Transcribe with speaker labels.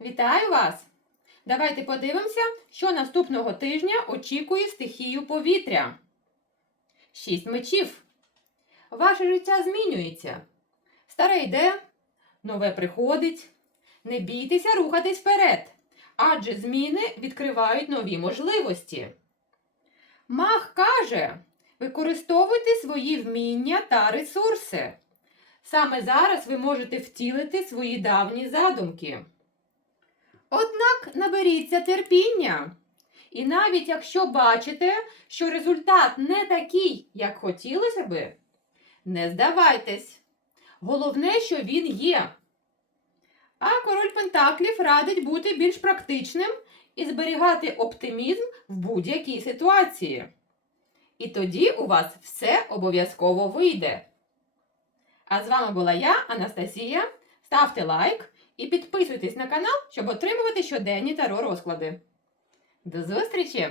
Speaker 1: Вітаю вас! Давайте подивимося, що наступного тижня очікує стихію повітря. Шість мечів. Ваше життя змінюється. Старе йде, нове приходить. Не бійтеся рухатись вперед, адже зміни відкривають нові можливості. Мах каже: використовуйте свої вміння та ресурси. Саме зараз ви можете втілити свої давні задумки. Наберіться терпіння. І навіть якщо бачите, що результат не такий, як хотілося би, не здавайтесь. Головне, що він є. А король Пентаклів радить бути більш практичним і зберігати оптимізм в будь-якій ситуації. І тоді у вас все обов'язково вийде. А з вами була я, Анастасія. Ставте лайк і підписуйтесь на канал, щоб отримувати щоденні таро розклади. До зустрічі!